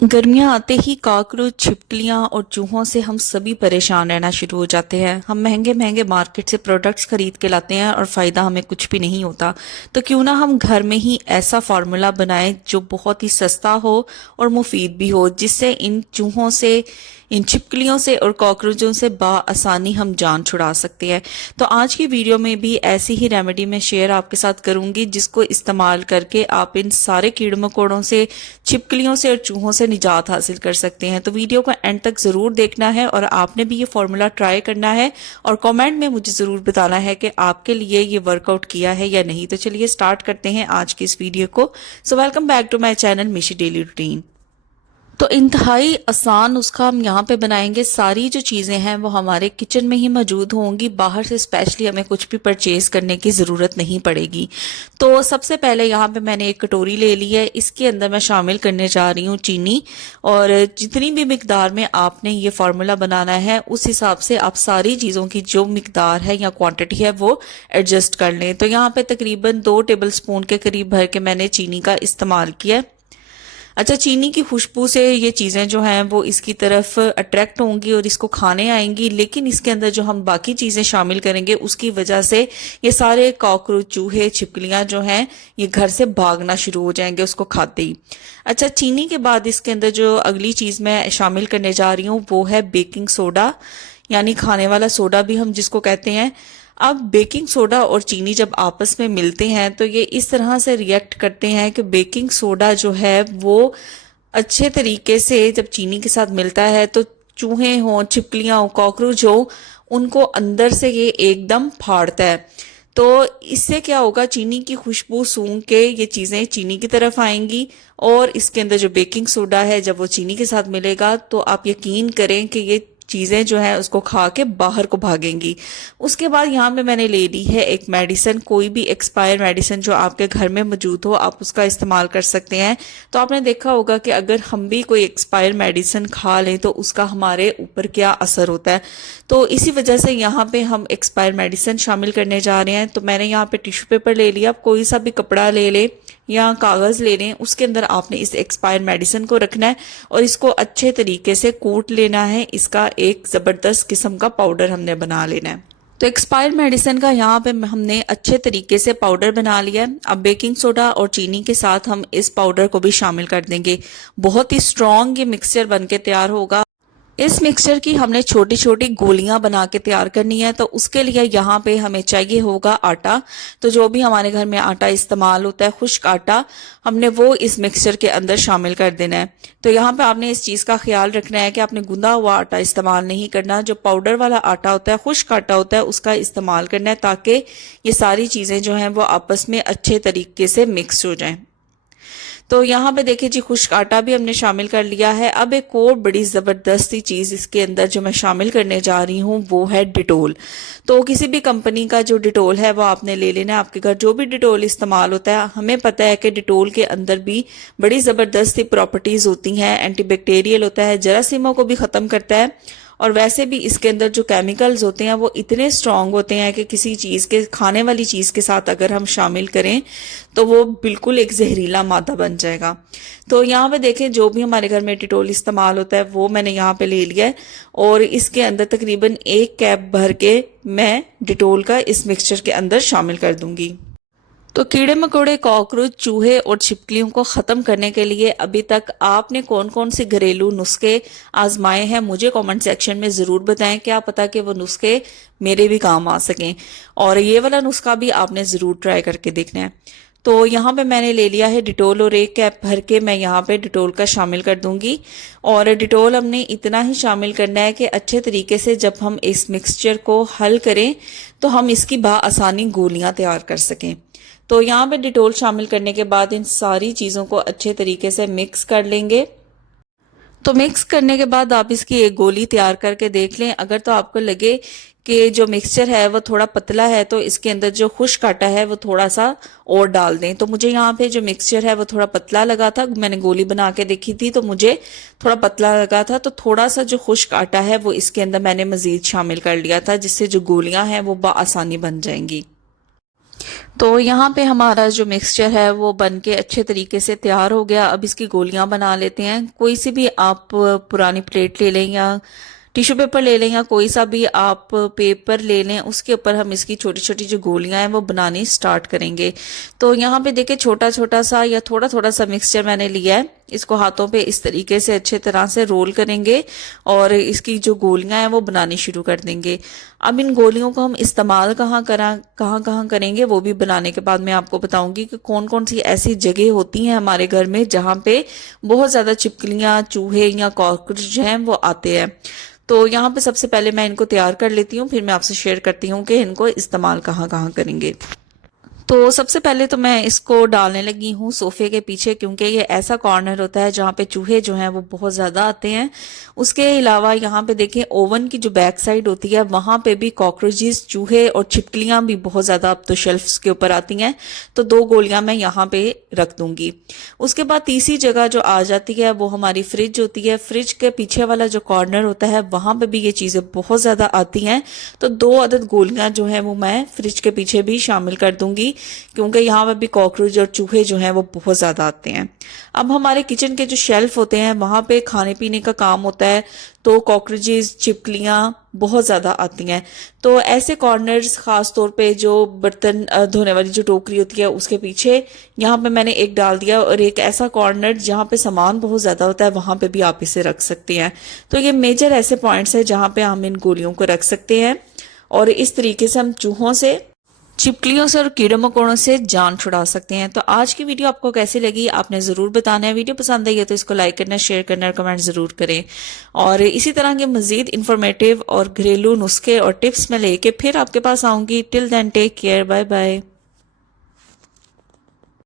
गर्मियाँ आते ही कॉकरोच, छिपकलियाँ और चूहों से हम सभी परेशान रहना शुरू हो जाते हैं। हम महंगे महंगे मार्केट से प्रोडक्ट्स खरीद के लाते हैं और फ़ायदा हमें कुछ भी नहीं होता। तो क्यों ना हम घर में ही ऐसा फार्मूला बनाएं जो बहुत ही सस्ता हो और मुफीद भी हो, जिससे इन चूहों से, इन छिपकलियों से और कॉकरोचों से आसानी हम जान छुड़ा सकते हैं। तो आज की वीडियो में भी ऐसी ही रेमेडी मैं शेयर आपके साथ करूंगी, जिसको इस्तेमाल करके आप इन सारे कीड़े मकोड़ों से, छिपकलियों से और चूहों से निजात हासिल कर सकते हैं। तो वीडियो को एंड तक जरूर देखना है और आपने भी ये फॉर्मूला ट्राई करना है और कमेंट में मुझे जरूर बताना है कि आपके लिए ये वर्कआउट किया है या नहीं। तो चलिए स्टार्ट करते हैं आज की इस वीडियो को। So welcome back to my channel Mishi daily routine. तो इंतहाई आसान नुस्खा हम यहाँ पे बनाएंगे। सारी जो चीज़ें हैं वो हमारे किचन में ही मौजूद होंगी, बाहर से स्पेशली हमें कुछ भी परचेज करने की ज़रूरत नहीं पड़ेगी। तो सबसे पहले यहाँ पे मैंने एक कटोरी ले ली है। इसके अंदर मैं शामिल करने जा रही हूँ चीनी, और जितनी भी मिकदार में आपने ये फार्मूला बनाना है उस हिसाब से आप सारी चीज़ों की जो मिकदार है या क्वांटिटी है वो एडजस्ट कर लें। तो यहाँ पे तकरीबन 2 टेबल स्पून के करीब भर के मैंने चीनी का इस्तेमाल किया। अच्छा, चीनी की खुशबू से ये चीज़ें जो हैं वो इसकी तरफ अट्रैक्ट होंगी और इसको खाने आएंगी, लेकिन इसके अंदर जो हम बाकी चीज़ें शामिल करेंगे उसकी वजह से ये सारे कॉकरोच, चूहे, छिपकलियां जो हैं ये घर से भागना शुरू हो जाएंगे उसको खाते ही। अच्छा, चीनी के बाद इसके अंदर जो अगली चीज़ मैं शामिल करने जा रही हूँ वो है बेकिंग सोडा, यानी खाने वाला सोडा भी हम जिसको कहते हैं। अब बेकिंग सोडा और चीनी जब आपस में मिलते हैं तो ये इस तरह से रिएक्ट करते हैं कि बेकिंग सोडा जो है वो अच्छे तरीके से जब चीनी के साथ मिलता है तो चूहे हों, छिपकलियां हो, कॉकरोच हो, उनको अंदर से ये एकदम फाड़ता है। तो इससे क्या होगा, चीनी की खुशबू सूंघ के ये चीजें चीनी की तरफ आएंगी और इसके अंदर जो बेकिंग सोडा है जब वो चीनी के साथ मिलेगा तो आप यकीन करें कि ये चीजें जो है उसको खा के बाहर को भागेंगी। उसके बाद यहाँ पे मैंने ले ली है एक मेडिसिन, कोई भी एक्सपायर मेडिसिन जो आपके घर में मौजूद हो आप उसका इस्तेमाल कर सकते हैं। तो आपने देखा होगा कि अगर हम भी कोई एक्सपायर मेडिसिन खा लें तो उसका हमारे ऊपर क्या असर होता है। तो इसी वजह से यहाँ पे हम एक्सपायर मेडिसिन शामिल करने जा रहे हैं। तो मैंने यहाँ पे टिश्यू पेपर ले लिया, आप कोई सा भी कपड़ा ले लें या कागज ले लें, उसके अंदर आपने इस एक्सपायर मेडिसिन को रखना है और इसको अच्छे तरीके से कूट लेना है। इसका एक जबरदस्त किस्म का पाउडर हमने बना लेना है। तो एक्सपायर मेडिसिन का यहाँ पे हमने अच्छे तरीके से पाउडर बना लिया है। अब बेकिंग सोडा और चीनी के साथ हम इस पाउडर को भी शामिल कर देंगे। बहुत ही स्ट्रॉन्ग ये मिक्सचर बनके तैयार होगा। इस मिक्सचर की हमने छोटी छोटी गोलियां बना के तैयार करनी है। तो उसके लिए यहाँ पे हमें चाहिए होगा आटा। तो जो भी हमारे घर में आटा इस्तेमाल होता है, खुश्क आटा, हमने वो इस मिक्सचर के अंदर शामिल कर देना है। तो यहाँ पे आपने इस चीज़ का ख्याल रखना है कि आपने गूंदा हुआ आटा इस्तेमाल नहीं करना। जो पाउडर वाला आटा होता है, खुश्क आटा होता है, उसका इस्तेमाल करना है ताकि ये सारी चीज़ें जो हैं वो आपस में अच्छे तरीके से मिक्स हो जाएं। तो यहाँ पे देखिए जी, खुश्क आटा भी हमने शामिल कर लिया है। अब एक और बड़ी ज़बरदस्ती चीज़ इसके अंदर जो मैं शामिल करने जा रही हूँ वो है डिटोल। तो किसी भी कंपनी का जो डिटोल है वो आपने ले लेना है। आपके घर जो भी डिटोल इस्तेमाल होता है, हमें पता है कि डिटोल के अंदर भी बड़ी ज़बरदस्ती प्रॉपर्टीज़ होती हैं। एंटीबैक्टीरियल होता है, जरासीमों को भी ख़त्म करता है, और वैसे भी इसके अंदर जो केमिकल्स होते हैं वो इतने स्ट्रांग होते हैं कि किसी चीज़ के, खाने वाली चीज़ के साथ अगर हम शामिल करें तो वो बिल्कुल एक जहरीला मादा बन जाएगा। तो यहाँ पे देखें, जो भी हमारे घर में डिटोल इस्तेमाल होता है वो मैंने यहाँ पे ले लिया है और इसके अंदर तकरीबन 1 कैप भर के मैं डिटोल का इस मिक्सचर के अंदर शामिल कर दूंगी। तो कीड़े मकोड़े, कॉकरोच, चूहे और छिपकलियों को ख़त्म करने के लिए अभी तक आपने कौन कौन से घरेलू नुस्खे आजमाए हैं, मुझे कमेंट सेक्शन में ज़रूर बताएं। क्या पता कि वो नुस्खे मेरे भी काम आ सकें, और ये वाला नुस्खा भी आपने ज़रूर ट्राई करके देखना है। तो यहाँ पे मैंने ले लिया है डिटोल और 1 कैप भर के मैं यहाँ पे डिटोल का शामिल कर दूंगी। और डिटोल हमने इतना ही शामिल करना है कि अच्छे तरीके से जब हम इस मिक्सचर को हल करें तो हम इसकी आसानी गोलियां तैयार कर सकें। तो यहाँ पे डिटोल शामिल करने के बाद इन सारी चीज़ों को अच्छे तरीके से मिक्स कर लेंगे। तो मिक्स करने के बाद आप इसकी एक गोली तैयार करके देख लें। अगर तो आपको लगे कि जो मिक्सचर है वो थोड़ा पतला है तो इसके अंदर जो खुश्क आटा है वो थोड़ा सा और डाल दें। तो मुझे यहाँ पे जो मिक्सचर है वो थोड़ा पतला लगा था, मैंने गोली बना के देखी थी तो मुझे थोड़ा पतला लगा था। तो थोड़ा सा जो खुश्क आटा है वो इसके अंदर मैंने मजीद शामिल कर लिया था, जिससे जो गोलियां हैं वो आसानी बन जाएंगी। तो यहाँ पे हमारा जो मिक्सचर है वो बन के अच्छे तरीके से तैयार हो गया। अब इसकी गोलियां बना लेते हैं। कोई सी भी आप पुरानी प्लेट ले लें या टिश्यू पेपर ले लें या कोई सा भी आप पेपर ले लें, उसके ऊपर हम इसकी छोटी छोटी जो गोलियां हैं वो बनानी स्टार्ट करेंगे। तो यहाँ पे देखिए छोटा छोटा सा या थोड़ा थोड़ा सा मिक्सचर मैंने लिया है। इसको हाथों पे इस तरीके से अच्छे तरह से रोल करेंगे और इसकी जो गोलियां हैं वो बनानी शुरू कर देंगे। अब इन गोलियों को हम इस्तेमाल कहाँ करेंगे वो भी बनाने के बाद मैं आपको बताऊंगी कि कौन कौन सी ऐसी जगह होती हैं हमारे घर में जहाँ पे बहुत ज्यादा छिपकलियां, चूहे या कॉकरोच हैं वो आते हैं। तो यहाँ पे सबसे पहले मैं इनको तैयार कर लेती हूँ, फिर मैं आपसे शेयर करती हूँ कि इनको इस्तेमाल कहाँ करेंगे। तो सबसे पहले तो मैं इसको डालने लगी हूँ सोफे के पीछे, क्योंकि ये ऐसा कॉर्नर होता है जहाँ पे चूहे जो हैं वो बहुत ज्यादा आते हैं। उसके अलावा यहाँ पे देखें ओवन की जो बैक साइड होती है वहां पे भी कॉकरोचेस, चूहे और छिपकलियां भी बहुत ज्यादा अब तो शेल्फ्स के ऊपर आती हैं। तो 2 गोलियां मैं यहाँ पे रख दूंगी। उसके बाद तीसरी जगह जो आ जाती है वो हमारी फ्रिज होती है। फ्रिज के पीछे वाला जो कॉर्नर होता है वहां पे भी ये चीजें बहुत ज्यादा आती हैं। तो 2 अदद गोलियां जो है वो मैं फ्रिज के पीछे भी शामिल कर दूंगी, क्योंकि यहाँ पर भी कॉकरोच और चूहे जो हैं वो बहुत ज्यादा आते हैं। अब हमारे किचन के जो शेल्फ होते हैं वहां पे खाने पीने का काम होता है, तो कॉकरोचेस, छिपकलियां बहुत ज्यादा आती हैं। तो ऐसे कॉर्नर्स खास तौर पे जो बर्तन धोने वाली जो टोकरी होती है उसके पीछे यहाँ पे मैंने एक डाल दिया, और एक ऐसा कॉर्नर जहाँ पे सामान बहुत ज्यादा होता है वहां पे भी आप इसे रख सकते हैं। तो ये मेजर ऐसे पॉइंट्स है जहाँ पे हम इन गोलियों को रख सकते हैं, और इस तरीके से हम चूहों से, छिपकलियों से और कीड़े मकोड़ों से जान छुड़ा सकते हैं। तो आज की वीडियो आपको कैसी लगी आपने जरूर बताना है। वीडियो पसंद आई है तो इसको लाइक करना, शेयर करना और कमेंट जरूर करें। और इसी तरह के मजीद इंफॉर्मेटिव और घरेलू नुस्खे और टिप्स में लेके फिर आपके पास आऊंगी। Till then take care, bye bye.